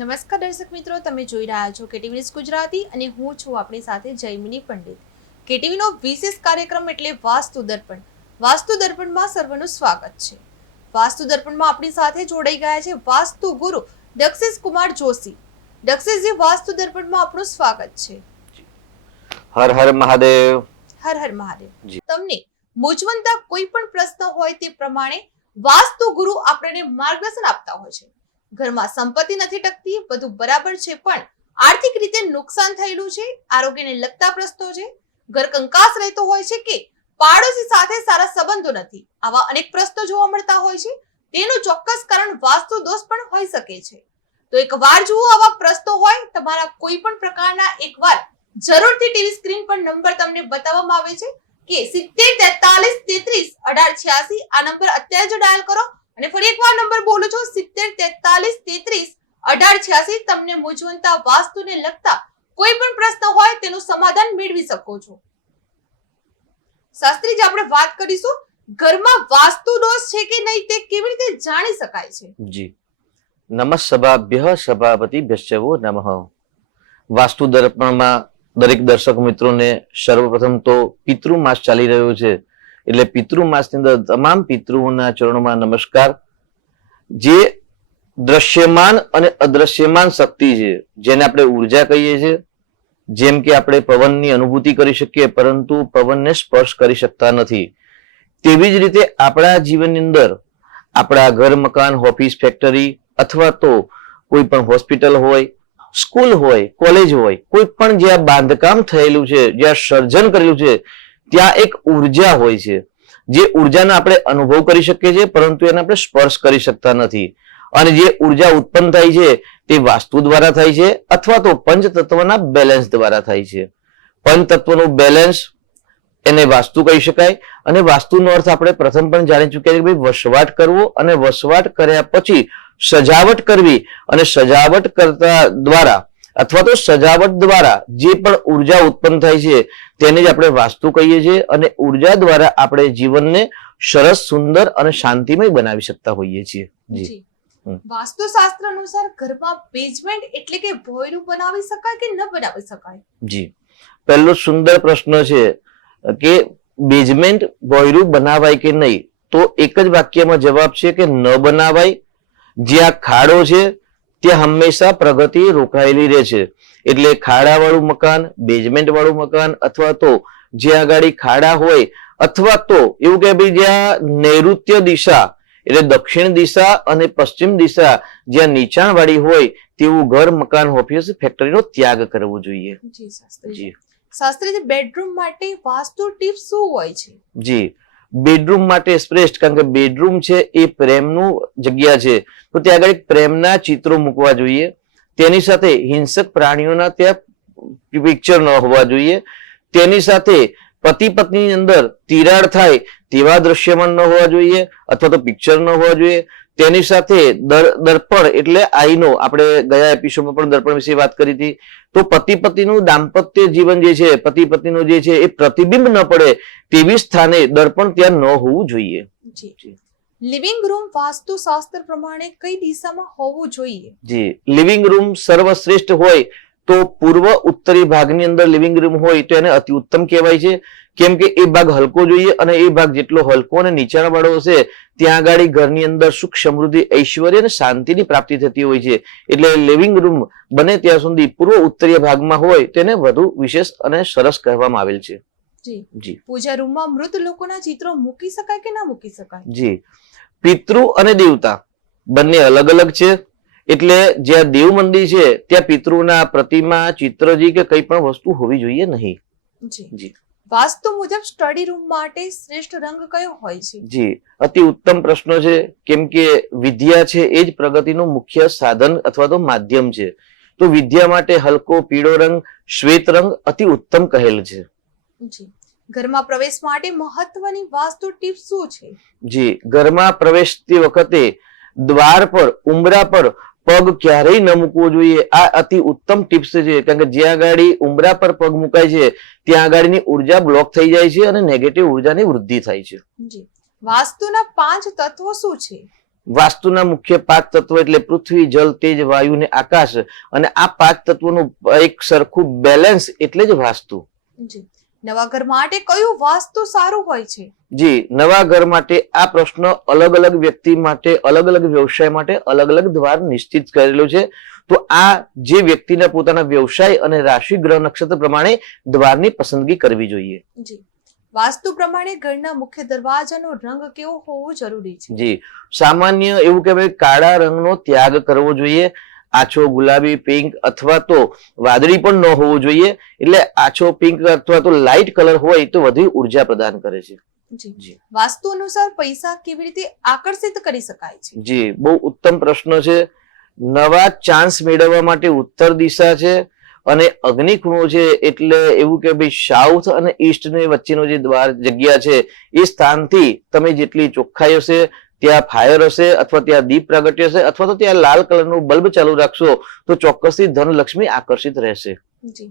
નમસ્કાર દર્શક મિત્રો, તમે જોઈ રહ્યા છો કેટીવી ન્યૂઝ ગુજરાતી અને હું છું આપણી સાથે જયમિની પંડિત. કેટીવીનો વિશેષ કાર્યક્રમ એટલે વાસ્તુ દર્પણ. વાસ્તુ દર્પણમાં સર્વનું સ્વાગત છે. વાસ્તુ દર્પણમાં આપણી સાથે જોડાઈ ગયા છે વાસ્તુ ગુરુ દક્ષેશ કુમાર જોશી. દક્ષેશજી, વાસ્તુ દર્પણમાં આપનું સ્વાગત છે. હર હર મહાદેવ. હર હર મહાદેવ. જી. તમને મૂંઝવણતા કોઈ પણ પ્રશ્ન હોય તે પ્રમાણે વાસ્તુ ગુરુ આપણને માર્ગદર્શન આપતા હોય છે. ઘરમાં સંપત્તિ નથી ટકતી, બધું બરાબર છે, પણ આર્થિક રીતે નુકસાન થયેલું છે, આરોગ્યને લગતા પ્રશ્નો છે, ઘર કંકાસ રહેતો હોય છે કે પાડોશી સાથે સારા સંબંધો નથી, આવા અનેક પ્રશ્નો જોવા મળતા હોય છે. તેનું ચોક્કસ કારણ વાસ્તુ દોષ પણ હોઈ શકે છે. તો એકવાર જુઓ, આવા પ્રશ્નો હોય તમારા કોઈ પણ પ્રકારના, એકવાર જરૂરથી ટીવી સ્ક્રીન પર નંબર તમને બતાવવામાં આવે છે કે 70 43 33 1886. આ નંબર અત્યારે જ ડાયલ કરો. અને ફરી એકવાર નંબર બોલું છું, 70 43 33 1886. તમને મૂંઝવણતા વાસ્તુને લગતા કોઈ પણ પ્રશ્ન હોય તેનું સમાધાન મેળવી શકો છો. શાસ્ત્રીજી, આપણે વાત કરીશું ઘરમાં વાસ્તુ દોષ છે કે નહીં તે કેવી રીતે જાણી શકાય છે. જી. નમઃ સભાભ્યઃ સભાપતિભ્યશ્ચવો નમઃ. વાસ્તુ દર્પણમાં દરેક દર્શક મિત્રોને સર્વપ્રથમ તો પિતૃ માસ ચાલી રહ્યો છે, એટલે પિતૃ માસની અંદર તમામ પિતૃઓના ચરણોમાં નમસ્કાર. જે દ્રશ્યમાન અને અદ્રશ્યમાન શક્તિ છે, જેને આપણે ઉર્જા કહીએ છીએ, જેમ કે આપણે પવનની અનુભૂતિ કરી શકીએ પરંતુ પવનને સ્પર્શ કરી શકતા નથી, તેવી જ રીતે આપણા જીવનની અંદર આપણા ઘર, મકાન, ઓફિસ, ફેક્ટરી અથવા તો કોઈ પણ હોસ્પિટલ હોય, સ્કૂલ હોય, કોલેજ હોય, કોઈ પણ જ્યાં બાંધકામ થયેલું છે, જ્યાં સર્જન કરેલું છે, ત્યાં એક ઉર્જા હોય છે. જે ઉર્જાનો આપણે અનુભવ કરી શકીએ છીએ પરંતુ એને આપણે સ્પર્શ કરી શકતા નથી. અને જે ઉર્જા ઉત્પન્ન થાય છે તે વાસ્તુ દ્વારા થાય છે અથવા તો પંચતત્વના બેલેન્સ દ્વારા થાય છે. પંચતત્વનું બેલેન્સ એને વાસ્તુ કહી શકાય. અને વાસ્તુનો અર્થ આપણે પ્રથમ પણ જાણી ચૂક્યા છે કે ભાઈ વસવાટ કરવો, અને વસવાટ કર્યા પછી સજાવટ કરવી, અને સજાવટ કરતા દ્વારા અથવા તો સજાવટ દ્વારા જે પણ ઉર્જા ઉત્પન્ન થાય છે તેને જ આપણે વાસ્તુ કહીએ છીએ. અને ઉર્જા દ્વારા આપણે જીવનને સરસ, સુંદર અને શાંતિમય બનાવી શકતા હોઈએ છીએ. જી. વાસ્તુશાસ્ત્ર અનુસાર ઘરમાં બેઝમેન્ટ એટલે કે ભોંયરું બનાવી શકાય કે ન બનાવી શકાય? જી. પહેલો સુંદર પ્રશ્ન છે કે બેઝમેન્ટ ભોંયરું બનાવાય કે નહીં, તો એક જ વાક્યમાં જવાબ છે કે ન બનાવાય. જ્યાં ખાડો છે ત્યાં હંમેશા પ્રગતિ રોકાયેલી રહે છે. એટલે ખાડાવાળું મકાન, બેઝમેન્ટ વાળું મકાન, અથવા તો જ્યાં આગળ ખાડા હોય, અથવા તો એવું કે ભાઈ જ્યાં નૈઋત્ય દિશા એટલે દક્ષિણ દિશા અને પશ્ચિમ દિશા જ્યાં નીચાણ વાળી હોય તેવું ઘર, મકાન, ઓફિસ, ફેક્ટરીનો ત્યાગ કરવો જોઈએ. જી શાસ્ત્રીજી. શાસ્ત્રીજી, બેડરૂમ માટે વાસ્તુ ટિપ્સ શું હોય છે? જી. બેડરૂમ માટે શ્રેષ્ઠ, કારણ કે બેડરૂમ છે એ પ્રેમનું જગ્યા છે, તો ત્યાં આગળ પ્રેમના ચિત્રો મૂકવા જોઈએ. તેની સાથે હિંસક પ્રાણીઓના ત્યાં પિક્ચર ન હોવા જોઈએ. તેની સાથે પતિ પત્ની અંદર તિરાડ થાય તેવા દ્રશ્યમાન ન હોવા જોઈએ અથવા તો પિક્ચર ન હોવા જોઈએ. તેની સાથે દર્પણ એટલે આઈનો, આપણે ગયા એપિસોડમાં પણ દર્પણ વિશે વાત કરી હતી. તો પતિ પત્નીનું દાંપત્ય જીવન જે છે, પતિ પત્નીનું જે છે એ પ્રતિબિંબ ન પડે તેવી સ્થાને દર્પણ ત્યાં ન હોવું જોઈએ. લિવિંગ રૂમ વાસ્તુશાસ્ત્ર પ્રમાણે કઈ દિશામાં હોવું જોઈએ? જી. લિવિંગ રૂમ સર્વશ્રેષ્ઠ હોય તો પૂર્વ ઉત્તરી ભાગની અંદર લિવિંગ રૂમ હોય તો એને અતિ ઉત્તમ કહેવાય છે. કેમ કે એ ભાગ હલકો જોઈએ, અને એ ભાગ જેટલો હલકો અને નીચાણ વાળો હશે ત્યાં આગળ ઘરની અંદર સુખ, સમૃદ્ધિ, ઐશ્વર્ય અને શાંતિની પ્રાપ્તિ થતી હોય છે. એટલે લિવિંગ રૂમ બને ત્યાં સુધી પૂર્વ ઉત્તરીય ભાગમાં હોય તેને વધુ વિશેષ અને સરસ કહેવામાં આવેલ છે. જી. પૂજા રૂમમાં મૃત લોકોના ચિત્રો મૂકી શકાય કે ના મૂકી શકાય? જી. પિતૃ અને દેવતા બંને અલગ અલગ છે. એટલે જ્યાં દેવ મંદિર છે ત્યાં પિતૃના પ્રતિમા, ચિત્રજી કે કઈ પણ વસ્તુ હોવી જોઈએ નહીં. જી. વાસ્તુ મુજબ સ્ટડી રૂમ માટે શ્રેષ્ઠ રંગ કયો હોય છે? જી. અતિ ઉત્તમ પ્રશ્ન છે. કેમ કે વિદ્યા છે એ જ પ્રગતિનું મુખ્ય સાધન અથવા તો માધ્યમ છે. તો વિદ્યા માટે હલકો પીળો રંગ, શ્વેત રંગ અતિ ઉત્તમ કહેલ છે. જી. ઘરમાં પ્રવેશ માટે મહત્વની વાસ્તુ ટિપ્સ શું છે? જી. ઘરમાં પ્રવેશતી વખતે દ્વાર પર, ઉંબરા પર પગ ક્યારેય ન મૂકવો જોઈએ. આ અતિ ઉત્તમ ટિપ્સ છે, કારણ કે જ્યાં આગળ ઉંબરા પર પગ મુકાય છે ત્યાં આગળની ઉર્જા બ્લોક થઈ જાય છે અને નેગેટિવ ઉર્જાની વૃદ્ધિ થાય છે. જી. વાસ્તુના 5 તત્વો શું છે? વાસ્તુના મુખ્ય 5 તત્વો એટલે પૃથ્વી, જલ, તેજ, વાયુ ને આકાશ, અને આ 5 તત્વોનું એક સરખું બેલેન્સ એટલે જ વાસ્તુ. જી, નવા ઘર માટે કયું વાસ્તુ સારું હોય છે? જી, નવા ઘર માટે આ પ્રશ્ન અલગ અલગ વ્યક્તિ માટે, અલગ અલગ વ્યવસાય માટે અલગ અલગ દ્વાર નિશ્ચિત કરેલો છે. તો આ જે વ્યક્તિના પોતાના વ્યવસાય અને રાશિ ગ્રહ નક્ષત્ર પ્રમાણે દ્વારની પસંદગી કરવી જોઈએ. જી, વાસ્તુ પ્રમાણે ઘરના મુખ્ય દરવાજાનો રંગ કેવો હોવો જરૂરી છે? જી, સામાન્ય એવું કહેવાય કાળા રંગનો ત્યાગ કરવો જોઈએ. આછો ગુલાબી, પિંક અથવા તો વાદળી પણ ન હોવો જોઈએ. એટલે આછો પિંક અથવા તો લાઇટ કલર હોય તો વધુ ઉર્જા પ્રદાન કરે છે. જી, વાસ્તુ અનુસાર પૈસા કેવી રીતે આકર્ષિત કરી શકાય છે? જી, બહુ ઉત્તમ પ્રશ્ન છે. નવા ચાન્સ મેળવવા માટે ઉત્તર દિશા છે, અને અગ્નિ ખૂણો છે એટલે એવું કે ભાઈ સાઉથ અને ઈસ્ટ ની વચ્ચેનો જે દ્વાર જગ્યા છે એ સ્થાનથી તમે જેટલી ચોખ્ખાઈ હશે, ત્યાં ફાયર હશે અથવા ત્યાં દીપ પ્રાગટ્ય હશે અથવા તો ત્યાં લાલ કલરનું બલ્બ ચાલુ રાખશો તો ચોક્કસથી ધનલક્ષ્મી આકર્ષિત રહેશે. જી,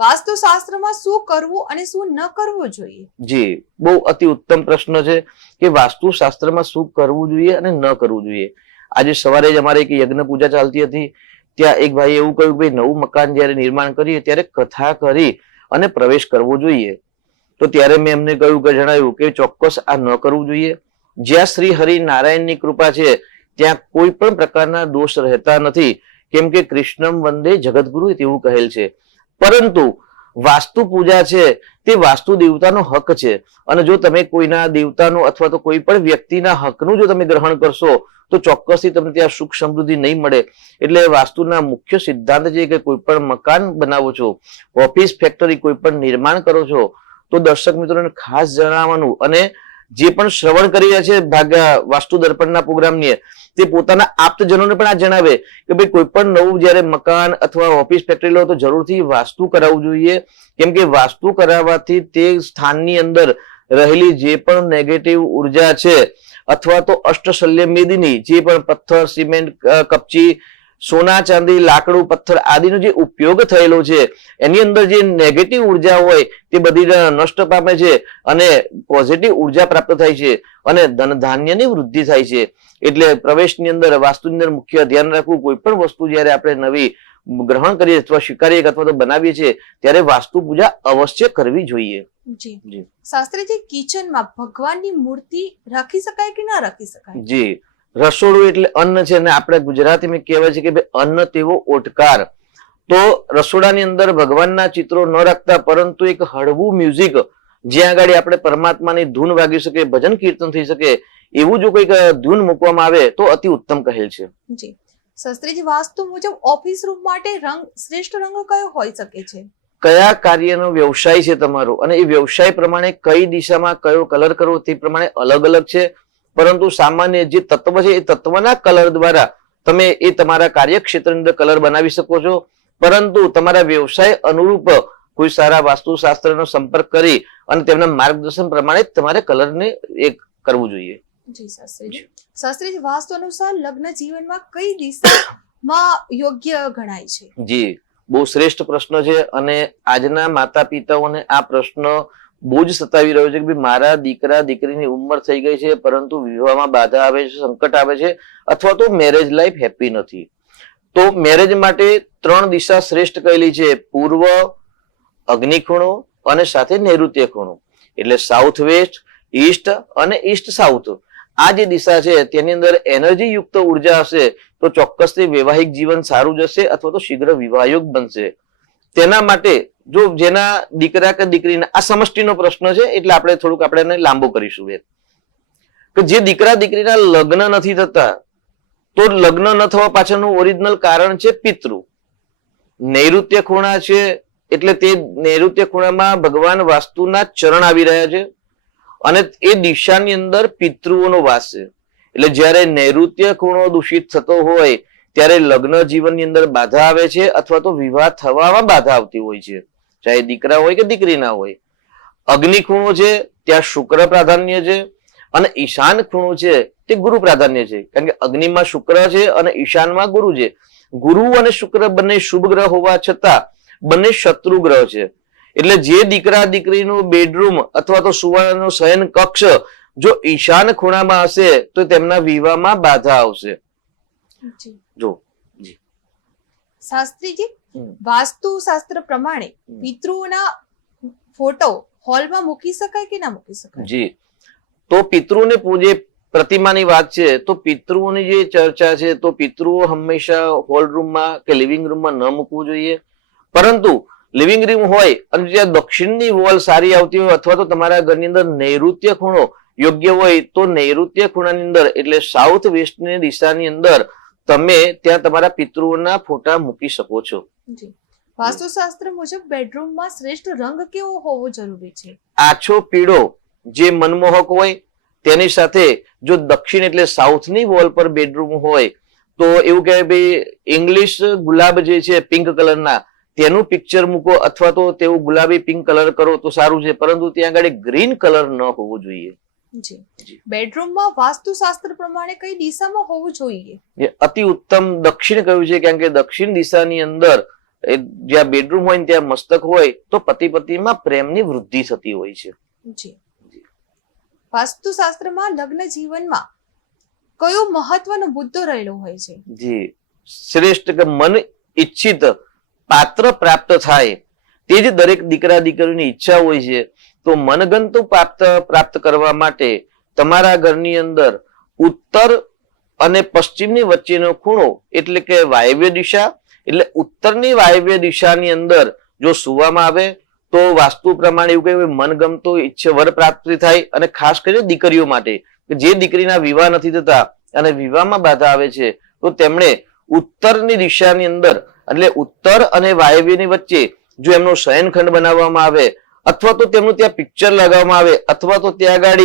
વાસ્તુ શાસ્ત્રમાં શું કરવું અને શું ન કરવું જોઈએ? જી, બહુ અતિ ઉત્તમ પ્રશ્ન છે કે વાસ્તુ શાસ્ત્રમાં શું કરવું જોઈએ અને ન કરવું જોઈએ. આજે સવારે જ અમારે એક યજ્ઞ પૂજા ચાલતી હતી. ત્યાં એક ભાઈ એવું કહ્યું કે નવું મકાન જયારે નિર્માણ કરીએ ત્યારે કથા કરી અને પ્રવેશ કરવો જોઈએ. તો ત્યારે મેં એમને કહ્યું કે જણાવ્યું કે ચોક્કસ આ ન કરવું જોઈએ. જ્યાં શ્રી હરિ નારાયણની કૃપા છે ત્યાં કોઈ પણ પ્રકારના દોષ રહેતા નથી, કેમ કે કૃષ્ણમ વંદે જગતગુરુ તેવું કહેલ છે. પરંતુ વાસ્તુ પૂજા છે તે વાસ્તુ દેવતાનો હક છે, અને જો તમે કોઈના દેવતાનો અથવા તો કોઈ પણ વ્યક્તિના હકનું જો તમે ગ્રહણ કરશો તો ચોક્કસથી તમને ત્યાં સુખ સમૃદ્ધિ નહીં મળે. એટલે વાસ્તુના મુખ્ય સિદ્ધાંત છે કે કોઈ પણ મકાન બનાવો છો, ઓફિસ, ફેક્ટરી કોઈ પણ નિર્માણ કરો છો તો દર્શક મિત્રોને ખાસ જણાવવાનું, અને જે પણ શ્રવણ કરી રહ્યા છે ભાગ્યા વાસ્તુ દર્પણના પ્રોગ્રામની તે પોતાના આપ્તજનોને પણ આ જણાવે કે ભાઈ કોઈ પણ નવું જયારે મકાન અથવા ઓફિસ, ફેક્ટરી લો તો જરૂરથી વાસ્તુ કરાવવું જોઈએ. કેમ કે વાસ્તુ કરાવવાથી તે સ્થાનની અંદર રહેલી જે પણ નેગેટિવ ઉર્જા છે અથવા તો અષ્ટશલ્ય મેદની જે પણ પથ્થર, સિમેન્ટ, કપચી, સોના, ચાંદી, લાકડું, પથ્થર આદિનો જે ઉપયોગ થયેલો છે એની અંદર જે નેગેટિવ ઉર્જા હોય તે બધી નષ્ટ પામે છે અને પોઝિટિવ ઉર્જા પ્રાપ્ત થાય છે અને ધન ધાન્યની વૃદ્ધિ થાય છે. એટલે પ્રવેશની અંદર વાસ્તુની અંદર મુખ્ય ધ્યાન રાખવું, કોઈ પણ વસ્તુ જયારે આપણે નવી ગ્રહણ કરીએ અથવા સ્વીકારીએ અથવા તો બનાવીએ છીએ ત્યારે વાસ્તુ પૂજા અવશ્ય કરવી જોઈએ. જી, શાસ્ત્રીજી, કિચનમાં ભગવાનની મૂર્તિ રાખી શકાય કે ના રાખી શકાય? જી, રસોડું એટલે અન્ન છે, અને આપણે ગુજરાતીમાં કહેવાય છે કે ભાઈ અન્ન તેવો ઓટકાર. તો રસોડાની અંદર ભગવાનના ચિત્રો ન રાખતા પરંતુ એક હળવું મ્યુઝિક જ્યાં આગળ આપણે પરમાત્માની ધૂન વાગી શકે, ભજન કીર્તન થઈ શકે એવું જો કોઈક ધૂન મૂકવામાં આવે તો અતિ ઉત્તમ કહેલ છે. જી, શાસ્ત્રીજી, વાસ્તુ મુજબ ઓફિસ રૂમ માટે શ્રેષ્ઠ રંગ કયો હોઈ શકે છે? કયા કાર્યનો વ્યવસાય છે તમારો અને એ વ્યવસાય પ્રમાણે કઈ દિશામાં કયો કલર કરવો તે પ્રમાણે અલગ અલગ છે, પરંતુ સામાન્ય જે તત્વ છે એ તત્વના કલર દ્વારા તમે એ તમારા કાર્યક્ષેત્રની અંદર કલર બનાવી શકો છો. પરંતુ તમારા વ્યવસાય અનુરૂપ કોઈ સારા વાસ્તુશાસ્ત્રનો સંપર્ક કરી અને તેમના માર્ગદર્શન પ્રમાણે તમારે કલરને એક કરવું જોઈએ. જી શાસ્ત્રીજી, શાસ્ત્રીજી, વાસ્તુ અનુસાર લગ્ન જીવનમાં કઈ દિશામાં યોગ્ય ગણાય છે? જી, બહુ શ્રેષ્ઠ પ્રશ્ન છે, અને આજના માતા પિતાઓને આ પ્રશ્ન બહુ જ સતાવી રહ્યો છે કે મારા દીકરા દીકરીની ઉંમર થઈ ગઈ છે પરંતુ વિવાહમાં બાધા આવે છે, સંકટ આવે છે, અથવા તો મેરેજ લાઈફ હેપી નથી. તો મેરેજ માટે 3 દિશા શ્રેષ્ઠ કહેલી છે: પૂર્વ, અગ્નિ ખૂણો અને સાથે નૈઋત્ય ખૂણો. એટલે સાઉથ વેસ્ટ, ઈસ્ટ અને ઈસ્ટ સાઉથ. આ જે દિશા છે તેની અંદર એનર્જી યુક્ત ઉર્જા હશે તો ચોક્કસથી વૈવાહિક જીવન સારું જશે અથવા તો શીઘ્ર વિવાહયોગ બનશે. તેના માટે જો જેના દીકરા કે દીકરીના આ સમષ્ટિનો પ્રશ્ન છે એટલે આપણે થોડુંક આપણે લાંબો કરીશું કે જે દીકરા દીકરીના લગ્ન નથી થતા તો લગ્ન ન થવા પાછળનું ઓરિજિનલ કારણ છે પિતૃ. નૈઋત્ય ખૂણા છે એટલે તે નૈઋત્ય ખૂણામાં ભગવાન વાસ્તુના ચરણ આવી રહ્યા છે અને એ દિશાની અંદર પિતૃઓનો વાસ છે. એટલે જ્યારે નૈઋત્ય ખૂણો દૂષિત થતો હોય ત્યારે લગ્ન જીવનની અંદર બાધા આવે છે અથવા તો વિવાહ થવામાં બાધા આવતી હોય છે, ચાહે દીકરા હોય કે દીકરી ના હોય. અગ્નિ ખૂણો છે ત્યાં શુક્ર પ્રાધાન્ય છે અને ઈશાન ખૂણો છે તે ગુરુ પ્રાધાન્ય છે, કારણ કે અગ્નિમાં શુક્ર છે અને ઈશાનમાં ગુરુ છે. ગુરુ અને શુક્ર બંને શુભ ગ્રહ હોવા છતાં બંને શત્રુ ગ્રહ છે. એટલે જે દીકરા દીકરીનું બેડરૂમ અથવા તો સુવાનો શયન કક્ષ જો ઈશાન ખૂણામાં હશે તો તેમના વિવાહમાં બાધા આવશે. જી. જો શાસ્ત્રીજી, હમ. વાસ્તુ શાસ્ત્ર પ્રમાણે હમ. પિતૃઓના ફોટો હોલમાં મૂકી શકાય કે ના મૂકી શકાય? જી, તો પિતૃને પૂજે પ્રતિમાની વાત છે તો પિતૃઓની જે ચર્ચા છે તો પિતૃઓ હંમેશા હોલ રૂમમાં કે લિવિંગ રૂમમાં ન મૂકવું જોઈએ. પરંતુ લિવિંગ રૂમ હોય અને જ્યાં દક્ષિણની વોલ સારી આવતી હોય અથવા તો તમારા ઘરની અંદર નૈઋત્ય ખૂણો યોગ્ય હોય તો નૈઋત્ય ખૂણાની અંદર એટલે સાઉથ વેસ્ટની દિશાની અંદર તમે ત્યાં તમારા પિતૃઓના ફોટા મૂકી શકો છો. જી. વાસ્તુશાસ્ત્ર મુજબ બેડરૂમમાં શ્રેષ્ઠ રંગ કેવો હોવો જરૂરી છે? આછો પીળો જે મનમોહક હોય તેની સાથે જો દક્ષિણ એટલે સાઉથની વોલ પર બેડરૂમ હોય તો એવું કહેવાય ભાઈ ઇંગ્લિશ ગુલાબ જે છે પિંક કલરના તેનું પિક્ચર મૂકો અથવા તો તેવું ગુલાબી પિંક કલર કરો તો સારું છે, પરંતુ ત્યાં આગળ ગ્રીન કલર ન હોવો જોઈએ. જી. બેડરૂમમાં વાસ્તુશાસ્ત્ર પ્રમાણે કઈ દિશામાં હોવું જોઈએ? એ અતિ ઉત્તમ દક્ષિણ કહ્યું છે, કારણ કે દક્ષિણ દિશાની અંદર જ્યાં બેડરૂમ હોય ને ત્યાં મસ્તક હોય તો પતિ પત્નીમાં પ્રેમની વૃદ્ધિ થતી હોય છે. જી. વાસ્તુશાસ્ત્રમાં લગ્ન જીવનમાં કયો મહત્વનો મુદ્દો રહેલો હોય છે? જી, શ્રેષ્ઠ કે મન ઈચ્છિત પાત્ર પ્રાપ્ત થાય તે જ દરેક દીકરા દીકરીની ઈચ્છા હોય છે. તો મનગમતું પ્રાપ્ત કરવા માટે તમારા ઘરની અંદર ઉત્તર અને પશ્ચિમની વચ્ચેનો ખૂણો એટલે કે વાયવ્ય દિશા એટલે ઉત્તરની વાયવ્ય દિશાની અંદર જો સુવામાં આવે તો વાસ્તુ પ્રમાણે એવું કહેવાય મનગમતો ઈચ્છે વર પ્રાપ્તિ થાય. અને ખાસ કરીને દીકરીઓ માટે કે જે દીકરીના વિવાહ નથી થતા અને વિવાહમાં બાધા આવે છે તો તેમણે ઉત્તરની દિશાની અંદર એટલે ઉત્તર અને વાયવ્યની વચ્ચે જો એમનો શયનખંડ બનાવવામાં આવે અથવા તો તેમનું ત્યાં પિક્ચર લગાવવામાં આવે અથવા તો ત્યાં આગળ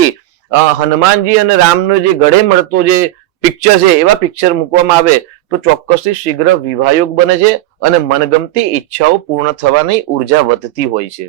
હનુમાનજી અને રામનો જે ગળે મળતો જે પિક્ચર છે એવા પિક્ચર મૂકવામાં આવે તો ચોક્કસથી શીઘ્ર વિવાહયોગ બને છે અને મનગમતી ઈચ્છાઓ પૂર્ણ થવાની ઉર્જા વધતી હોય છે.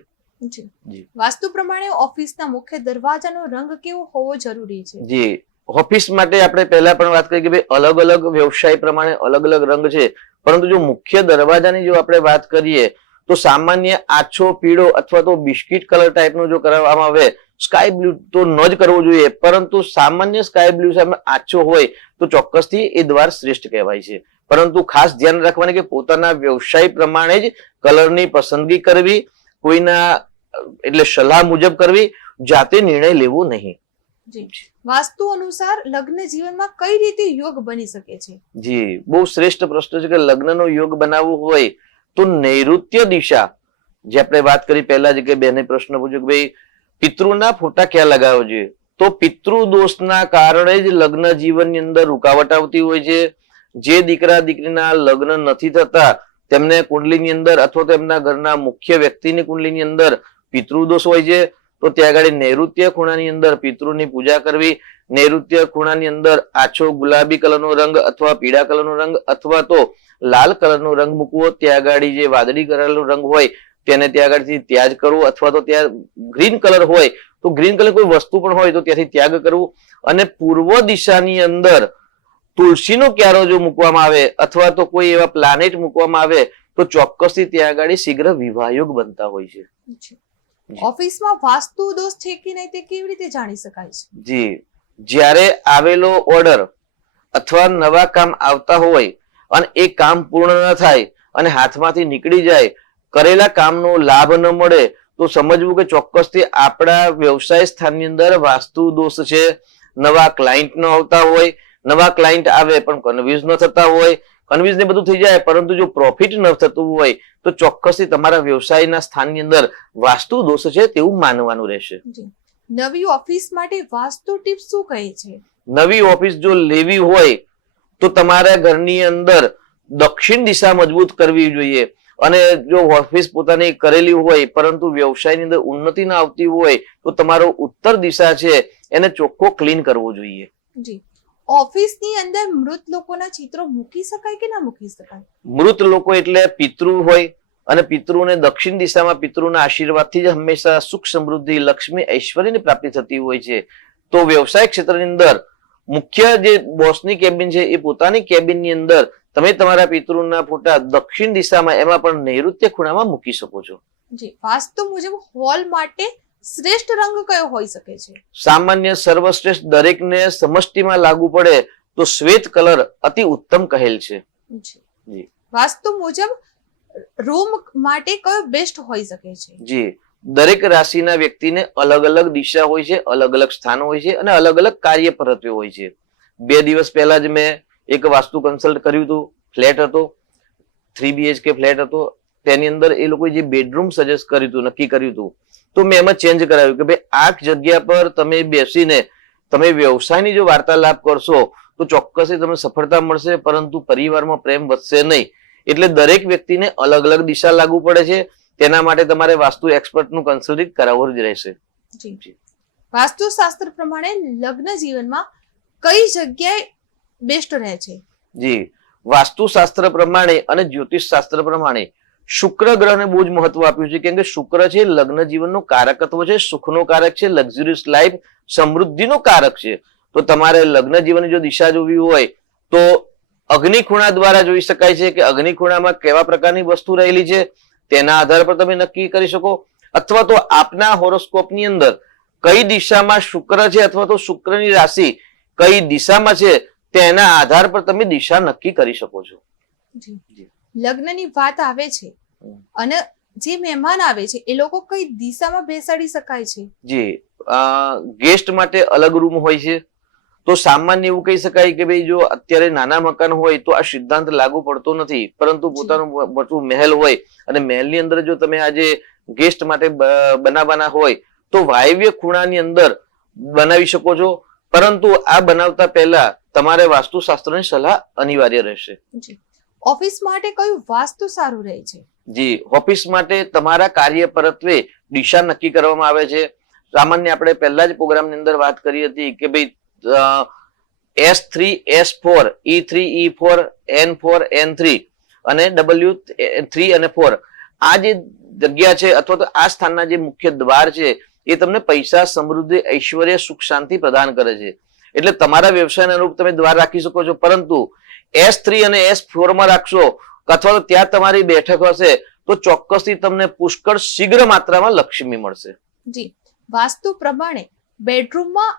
જી. વાસ્તુ પ્રમાણે ઓફિસના મુખ્ય દરવાજાનો રંગ કેવો હોવો જરૂરી છે? જી, ઓફિસ માટે આપણે પહેલા પણ વાત કરી કે ભાઈ અલગ અલગ વ્યવસાય પ્રમાણે અલગ અલગ રંગ છે, પરંતુ જો મુખ્ય દરવાજાની જો આપણે વાત કરીએ તો સામાન્ય આછો પીળો અથવા તો બિસ્કિટ કલર ટાઈપનો જો કરવામાં આવે, સ્કાય બ્લુ તો ન જ કરવો જોઈએ, પરંતુ સામાન્ય સ્કાય બ્લુ સામે આછો હોય તો ચોક્કસથી એ દ્વાર શ્રેષ્ઠ કહેવાય છે. પરંતુ ખાસ ધ્યાન રાખવાનું કે પોતાના વ્યવસાય પ્રમાણે જ કલરની પસંદગી કરવી, કોઈના એટલે સલાહ મુજબ કરવી, જાતે નિર્ણય લેવો નહીં. જી. વાસ્તુ અનુસાર લગ્ન જીવનમાં કઈ રીતે યોગ બની શકે છે? જી, બહુ શ્રેષ્ઠ પ્રશ્ન છે કે લગ્નનો યોગ બનાવવો હોય તો નૈઋત્ય દિશા જે આપણે વાત કરી પહેલા જ કે બેને પ્રશ્ન પૂછ્યો કે ભાઈ પિતૃના ફોટા ક્યાં લગાવવા જોઈએ, તો પિતૃ દોષના કારણે જ લગ્ન જીવનની અંદર રૂકાવટ આવતી હોય છે. જે દીકરા દીકરીના લગ્ન નથી થતા તેમને કુંડલીની અંદર અથવા તો એમના ઘરના મુખ્ય વ્યક્તિની કુંડલીની અંદર પિતૃદોષ હોય છે તો ત્યાં આગળ નૈઋત્ય ખૂણાની અંદર પિતૃની પૂજા કરવી. નૈઋત્ય ખૂણાની અંદર આછો ગુલાબી કલરનો રંગ અથવા પીળા કલરનો રંગ અથવા તો લાલ કલરનો રંગ મૂકવો. ત્યાં આગળ જે વાદળી કલરનો રંગ હોય તેને ત્યાં આગળથી ત્યાગ કરવો અથવા તો ત્યાં ગ્રીન કલર હોય તો ગ્રીન કલર કોઈ વસ્તુ પણ હોય તો ત્યાંથી ત્યાગ કરવું. અને પૂર્વ દિશાની અંદર તુલસીનો ક્યારો જો મૂકવામાં આવે અથવા તો કોઈ એવા પ્લાનેટ મૂકવામાં આવે તો ચોક્કસથી ત્યાં આગળ શીઘ્ર વિવાહયોગ બનતા હોય છે. ઓફિસમાં વાસ્તુ દોષ છે કે નહીં તે કેવી રીતે જાણી શકાય છે? જી, જ્યારે આવેલો ઓર્ડર અથવા નવા કામ આવતા હોય અને એ કામ પૂર્ણ ન થાય અને હાથમાંથી નીકળી જાય, કરેલા કામનો લાભ ન મળે તો સમજવું કે ચોક્કસથી આપણા વ્યવસાય સ્થાનની અંદર વાસ્તુ દોષ છે. નવા ક્લાયન્ટ ન આવતા હોય, નવા ક્લાયન્ટ આવે પણ કન્વિન્સ ન થતા હોય, કન્વિન્સ ને બધું થઈ જાય પરંતુ જો પ્રોફિટ ન થતું હોય તો ચોક્કસથી તમારા વ્યવસાયના સ્થાનની અંદર વાસ્તુ દોષ છે તેવું માનવાનું રહેશે. નવી ઓફિસ માટે વાસ્તુ ટિપ્સ શું કહે છે? નવી ઓફિસ જો લેવી હોય તો તમારા ઘરની અંદર દક્ષિણ દિશા મજબૂત કરવી જોઈએ. અને જો ઓફિસ પોતાની કરેલી હોય પરંતુ વ્યવસાયની અંદર ઉન્નતિ ના આવતી હોય તો તમારો ઉત્તર દિશા છે એને ચોખ્ખો ક્લીન કરવો જોઈએ. જી. ઓફિસની અંદર મૃત લોકોના ચિત્રો મૂકી શકાય કે ના મૂકી શકાય? મૃત લોકો એટલે પિતૃ હોય અને પિતૃને દક્ષિણ દિશામાં પિતૃના આશીર્વાદથી જ હંમેશા સુખ સમૃદ્ધિ લક્ષ્મી ઐશ્વર્યની પ્રાપ્તિ થતી હોય છે. તો વ્યવસાય ક્ષેત્રની અંદર મુખ્ય જે બોસની કેબિન છે એ પોતાની કેબિનની અંદર તમે તમારા પિતૃના ફોટા દક્ષિણ દિશામાં એમાં પણ નૈઋત્ય ખૂણામાં મૂકી શકો છો. જી. વાસ્તુ મુજબ હોલ માટે શ્રેષ્ઠ રંગ કયો હોઈ શકે છે? સામાન્ય સર્વશ્રેષ્ઠ દરેકને સમષ્ટિમાં લાગુ પડે તો શ્વેત કલર અતિ ઉત્તમ કહેલ છે. જી. વાસ્તુ મુજબ રૂમ માટે કયો બેસ્ટ હોઈ શકે છે? જી, દરેક રાશિના વ્યક્તિને અલગ અલગ દિશા હોય છે, અલગ અલગ સ્થાનો હોય છે અને અલગ અલગ કાર્ય પદ્ધતિઓ હોય છે. 2 દિવસ પહેલા જ મેં એક વાસ્તુ કન્સલ્ટ કર્યું હતું. ફ્લેટ હતો, 3 BHK ફ્લેટ હતો. તેની અંદર એ લોકોએ જે બેડરૂમ સજેસ્ટ કર્યું હતું, નક્કી કર્યું હતું, તો મેં એમાં ચેન્જ કરાવ્યું કે ભાઈ આ જગ્યા પર તમે બેસીને તમે વ્યવસાયની જો વાર્તાલાપ કરશો તો ચોક્કસ તમને સફળતા મળશે, પરંતુ પરિવારમાં પ્રેમ વધશે નહીં. એટલે દરેક વ્યક્તિને અલગ અલગ દિશા લાગુ પડે છે. તેના માટે તમારે વાસ્તુ એક્સપર્ટનું કન્સલ્ટિંગ કરાવવું જ રહેશે. જી. વાસ્તુશાસ્ત્ર પ્રમાણે લગ્ન જીવનમાં કઈ જગ્યાએ બેસ્ટ રહે છે? જી, વાસ્તુશાસ્ત્ર પ્રમાણે અને જ્યોતિષ શાસ્ત્ર પ્રમાણે શુક્ર ગ્રહને બહુ જ મહત્વ આપ્યું છે, કેમ કે શુક્ર છે લગ્ન જીવનનું કારકત્વ છે, સુખનો કારક છે, લક્ઝરિયસ લાઈફ, સમૃદ્ધિનો કારક છે. તો તમારે લગ્ન જીવનની જો દિશા જોવી હોય તો અગ્નિ ખૂણા દ્વારા જોઈ શકાય છે કે અગ્નિ ખૂણામાં કેવા પ્રકારની વસ્તુ રહેલી છે, તેના આધાર પર તમે નક્કી કરી શકો. અથવા તો આપના હોરોસ્કોપની અંદર કઈ દિશામાં શુક્ર છે અથવા તો શુક્રની રાશિ કઈ દિશામાં છે તેના આધાર પર તમે દિશા નક્કી કરી શકો છો. લગ્નની વાત આવે છે અને જે મહેમાન આવે છે એ લોકો કઈ દિશામાં બેસાડી શકાય છે? જી, ગેસ્ટ માટે અલગ રૂમ હોય છે. તો સામાન્ય એવું કહી શકાય કે ભાઈ જો અત્યારે નાના મકાન હોય તો આ સિદ્ધાંત લાગુ પડતો નથી, પરંતુ પોતાનું મોટું મહેલ હોય અને મહેલની અંદર જો તમે આજે ગેસ્ટ માટે બનાવવાના હોય તો વાયવ્ય ખૂણાની અંદર બનાવી શકો છો, પરંતુ આ બનાવતા પહેલા તમારે વાસ્તુશાસ્ત્રની સલાહ અનિવાર્ય રહેશે. ઓફિસ માટે કયું વાસ્તુ સારું રહે છે? જી, ઓફિસ માટે તમારા કાર્ય પરત્વે દિશા નક્કી કરવામાં આવે છે. સામાન્ય આપણે પહેલા જ પ્રોગ્રામની અંદર વાત કરી હતી કે ભાઈ S3 S4 E3 E4 N4 N3 અને W3 અને 4 આ જે જગ્યા છે અથવા તો આ સ્થાનના જે મુખ્ય દ્વાર છે એ તમને પૈસા, સમૃદ્ધિ, ઐશ્વર્ય, સુખ, શાંતિ પ્રદાન કરે છે. એટલે તમારા વ્યવસાયના અનુરૂપ તમે દ્વાર રાખી શકો છો, પરંતુ S3 અને S4 માં રાખશો અથવા તો ત્યાં તમારી બેઠક હશે તો ચોક્કસથી તમને પુષ્કળ શીઘ્ર માત્રામાં લક્ષ્મી મળશે. જી, વાસ્તુ પ્રમાણે બેડરૂમમાં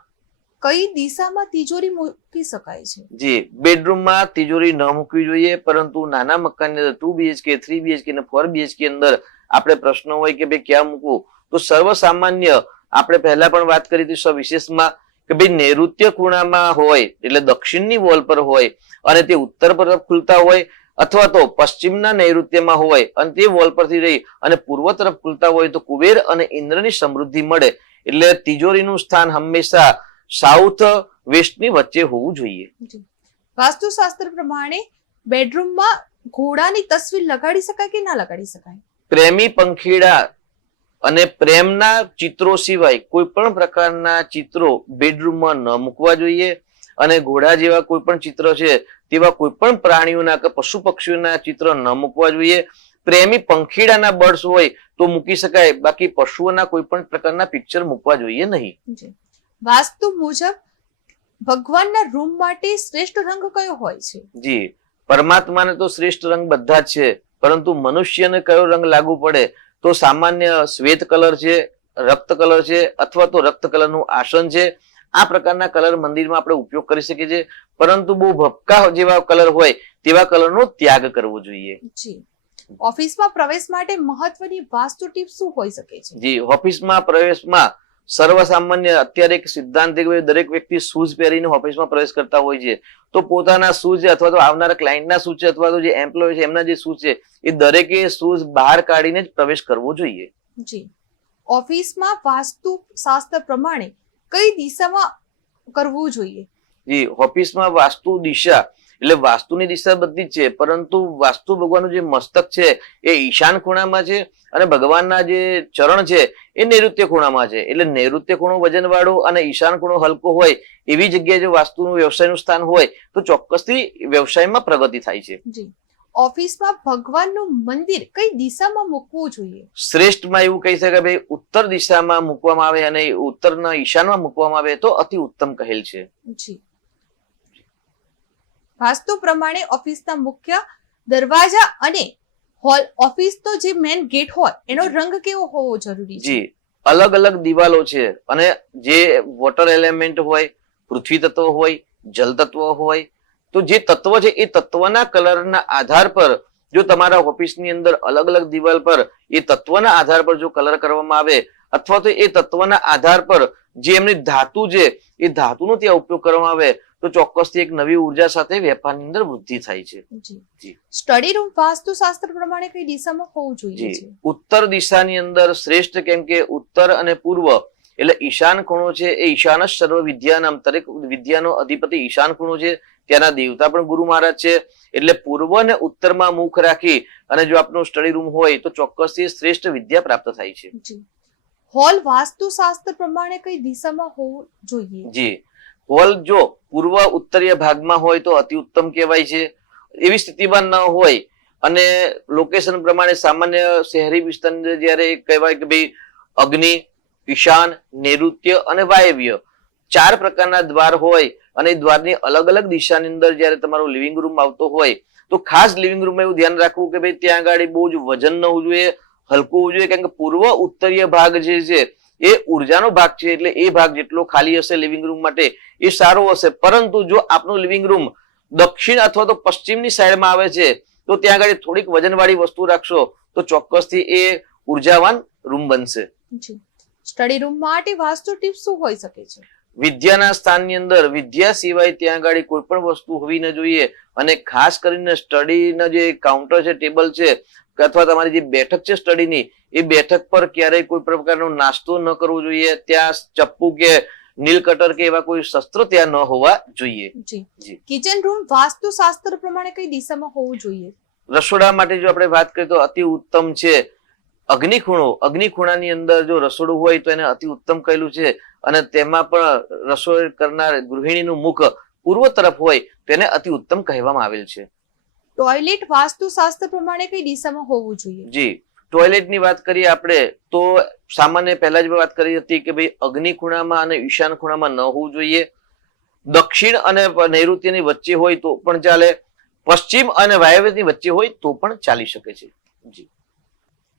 કઈ દિશામાં તિજોરી મૂકી શકાય છે? જી, બેડરૂમમાં તિજોરી ન મૂકવી જોઈએ, પરંતુ નાના મકાનની અંદર 2 BHK 3 BHK અને 4 BHK અંદર આપણે પ્રશ્નો હોય કે ભાઈ ક્યાં મૂકવું, તો સર્વસામાન્ય આપણે પહેલા પણ વાત કરી હતી સવિશેષમાં કે ભાઈ નૈઋત્ય ખૂણામાં હોય એટલે દક્ષિણની વોલ પર હોય અને તે ઉત્તર તરફ ખુલતા હોય અથવા તો પશ્ચિમના નૈઋત્યમાં હોય અને તે વોલ પરથી રહી અને પૂર્વ તરફ ખુલતા હોય તો કુબેર અને ઇન્દ્રની સમૃદ્ધિ મળે. એટલે તિજોરીનું સ્થાન હંમેશા સાઉથ વેસ્ટની વચ્ચે હોવું જોઈએ. વાસ્તુશાસ્ત્ર પ્રમાણે બેડરૂમમાં ઘોડાની તસવીર લગાડી શકાય કે ના લગાડી શકાય? પ્રેમી પંખીડા અને પ્રેમના ચિત્રો સિવાય કોઈ પણ પ્રકારના ચિત્રો બેડરૂમમાં ન મૂકવા જોઈએ. અને ઘોડા જેવા કોઈ પણ ચિત્ર છે તેવા કોઈ પણ પ્રાણીઓના કે પશુ પક્ષીઓના ચિત્ર ન મૂકવા જોઈએ. પ્રેમી પંખીડાના બર્ડ્સ હોય તો મૂકી શકાય, બાકી પશુઓના કોઈ પણ પ્રકારના પિક્ચર મૂકવા જોઈએ નહીં. વાસ્તુ મુજબ ભગવાનના રૂમ માટે શ્રેષ્ઠ રંગ કયો હોય છે? જી, પરમાત્માને તો શ્રેષ્ઠ રંગ બધા જ છે, પરંતુ મનુષ્યને કયો રંગ લાગુ પડે તો સામાન્ય શ્વેત કલર છે, રક્ત કલર છે અથવા તો રક્ત કલરનું આસન છે. આ પ્રકારના કલર મંદિરમાં આપણે ઉપયોગ કરી શકીએ છીએ, પરંતુ બહુ ભપકા જેવા કલર હોય તેવા કલરનો ત્યાગ કરવો જોઈએ. જી, ઓફિસમાં પ્રવેશ માટે મહત્વની વાસ્તુ ટિપ્સ શું હોઈ શકે છે? જી, ઓફિસમાં પ્રવેશમાં સર્વસામાન્ય અત્યારે એક સિદ્ધાંત છે કે દરેક વ્યક્તિ શૂઝ પહેરીને ઓફિસમાં પ્રવેશ કરતા હોય છે. તો પોતાના શૂઝ અથવા તો આવનારા ક્લાયન્ટના શૂઝ છે અથવા તો જે એમ્પ્લોય છે એમના જે શૂઝ છે એ દરેકે શૂઝ બહાર કાઢીને જ પ્રવેશ કરવો જોઈએ. જી, ઓફિસમાં વાસ્તુ શાસ્ત્ર પ્રમાણે કઈ દિશામાં કરવું જોઈએ? જી, ઓફિસમાં વાસ્તુ દિશા એટલે વાસ્તુની દિશા બધી જ છે, પરંતુ વાસ્તુ ભગવાનનું જે મસ્તક છે એ ઈશાન ખૂણામાં છે અને ભગવાનના જે ચરણ છે એ નૈઋત્ય ખૂણામાં છે. એટલે નૈઋત્ય ખૂણો વજન વાળો અને ઈશાન ખૂણો હલકો હોય એવી જગ્યાએ જો વાસ્તુનું વ્યવસાયનું સ્થાન હોય તો ચોક્કસથી વ્યવસાયમાં પ્રગતિ થાય છે. જી, ઓફિસમાં ભગવાનનું મંદિર કઈ દિશામાં મૂકવું જોઈએ? શ્રેષ્ઠમાં એવું કહી શકાય ભાઈ ઉત્તર દિશામાં મૂકવામાં આવે અને ઉત્તરના ઈશાનમાં મૂકવામાં આવે તો અતિ ઉત્તમ કહેલ છે. જી, વાસ્તુ પ્રમાણે ઓફિસના મુખ્ય દરવાજા અને હોલ ઓફિસ તો જે મેન ગેટ હોય એનો રંગ કેવો હોવો જરૂરી છે? જી, અલગ અલગ દિવાલો છે અને જે વોટર એલિમેન્ટ હોય, પૃથ્વી તત્વ હોય, જલ તત્વ હોય, તો જે તત્વ છે એ તત્વના કલરના આધાર પર જો તમારા ઓફિસની અંદર અલગ અલગ દિવાલ પર એ તત્વના આધાર પર જો કલર કરવામાં આવે અથવા તો એ તત્વના આધાર પર જે એમની ધાતુ છે એ ધાતુનો ત્યાં ઉપયોગ કરવામાં આવે તો ચોક્કસથી એક નવી ઉર્જા સાથે વેપારની અંદર વૃદ્ધિ થાય છે. જી. સ્ટડી રૂમ વાસ્તુશાસ્ત્ર પ્રમાણે કઈ દિશામાં હોવું જોઈએ છે? ઉત્તર દિશાની અંદર શ્રેષ્ઠ, કેમ કે ઉત્તર અને પૂર્વ એટલે ઈશાન ખૂણો છે એ ઈશાન સર્વ વિદ્યાનામ, દરેક વિદ્યાનો અધિપતિ ઈશાન ખૂણો છે. ત્યાંના દેવતા પણ ગુરુ મહારાજ છે. એટલે પૂર્વ અને ઉત્તરમાં મુખ રાખી અને જો આપનો સ્ટડી રૂમ હોય તો ચોક્કસથી શ્રેષ્ઠ વિદ્યા પ્રાપ્ત થાય છે. હોલ વાસ્તુશાસ્ત્ર પ્રમાણે કઈ દિશામાં હોવું જોઈએ? જી, હોલ જો પૂર્વ ઉત્તરીય ભાગમાં હોય તો અતિ ઉત્તમ કહેવાય છે. એવી સ્થિતિમાં ન હોય અને લોકેશન પ્રમાણે સામાન્ય શહેરી વિસ્તારની જયારે કહેવાય કે ભાઈ અગ્નિ, ઈશાન, નૈઋત્ય અને વાયવ્ય 4 પ્રકારના દ્વાર હોય અને દ્વારની અલગ અલગ દિશાની અંદર જયારે તમારો લિવિંગ રૂમ આવતો હોય તો ખાસ લિવિંગ રૂમમાં એવું ધ્યાન રાખવું કે ભાઈ ત્યાં આગળ બહુ જ વજન ન હોવું જોઈએ, હલકું હોવું જોઈએ. કારણ કે પૂર્વ ઉત્તરીય ભાગ જે છે એ ઉર્જાનો ભાગ છે, એટલે એ ભાગ જેટલો ખાલી હશે લિવિંગ રૂમ માટે એ સારો હશે. પરંતુ જો આપનું લિવિંગ રૂમ દક્ષિણ અથવા તો પશ્ચિમની સાઈડમાં આવે છે તો ત્યાં આગળ થોડીક વજનવાળી વસ્તુ રાખશો તો ચોક્કસથી એ ઉર્જાવાન રૂમ બનશે. સ્ટડી રૂમ માટે વાસ્તુ ટિપ્સ શું હોઈ શકે છે? વિદ્યાના સ્થાનની અંદર વિદ્યા સિવાય ત્યાં આગળ કોઈ પણ વસ્તુ હોવી ન જોઈએ અને ખાસ કરીને સ્ટડીના જે કાઉન્ટર છે, ટેબલ છે અથવા તમારી જે બેઠક છે સ્ટડીની, એ બેઠક પર ક્યારેય કોઈ પ્રકારનો નાસ્તો ન કરવો જોઈએ. ત્યાં ચપ્પુ કે નીલ કટર કે એવા કોઈ શસ્ત્રો ત્યાં ન હોવા જોઈએ. કિચન રૂમ વાસ્તુશાસ્ત્ર પ્રમાણે કઈ દિશામાં હોવું જોઈએ? રસોડા માટે જો આપણે વાત કરીએ તો અતિ ઉત્તમ છે અગ્નિખૂણો. અગ્નિખૂણાની અંદર જો રસોડું હોય તો એને અતિ ઉત્તમ કહેલું છે અને તેમાં પણ રસોઈ કરનાર ગૃહિણીનું મુખ પૂર્વ તરફ હોય તેને અતિ ઉત્તમ કહેવામાં આવેલ છે. ટોયલેટ વાસ્તુશાસ્ત્ર પ્રમાણે કઈ દિશામાં હોવું જોઈએ? જી, ટોયલેટની વાત કરીએ આપણે તો સામાન્ય પહેલા જ વાત કરી હતી કે ભાઈ અગ્નિ ખૂણામાં અને ઈશાન ખૂણામાં ન હોવું જોઈએ. દક્ષિણ અને નૈઋત્યની વચ્ચે હોય તો પણ ચાલે, પશ્ચિમ અને વાયવ્યની વચ્ચે હોય તો પણ ચાલી શકે છે. જી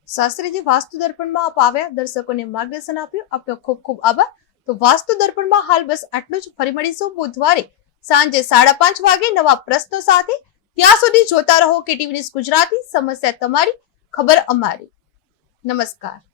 શાસ્ત્રીજી, વાસ્તુ દર્પણમાં આપ આવ્યા, દર્શકોને માર્ગદર્શન આપ્યું, આપનો ખૂબ ખૂબ આભાર. તો વાસ્તુ દર્પણમાં હાલ બસ આટલું જ. ફરી મળીશું બુધવારે સાંજે 5:30 વાગે નવા પ્રશ્નો સાથે. ત્યાં સુધી જોતા રહો KTV ન્યૂઝ ગુજરાતી. સમસ્યા તમારી, ખબર અમારી. નમસ્કાર.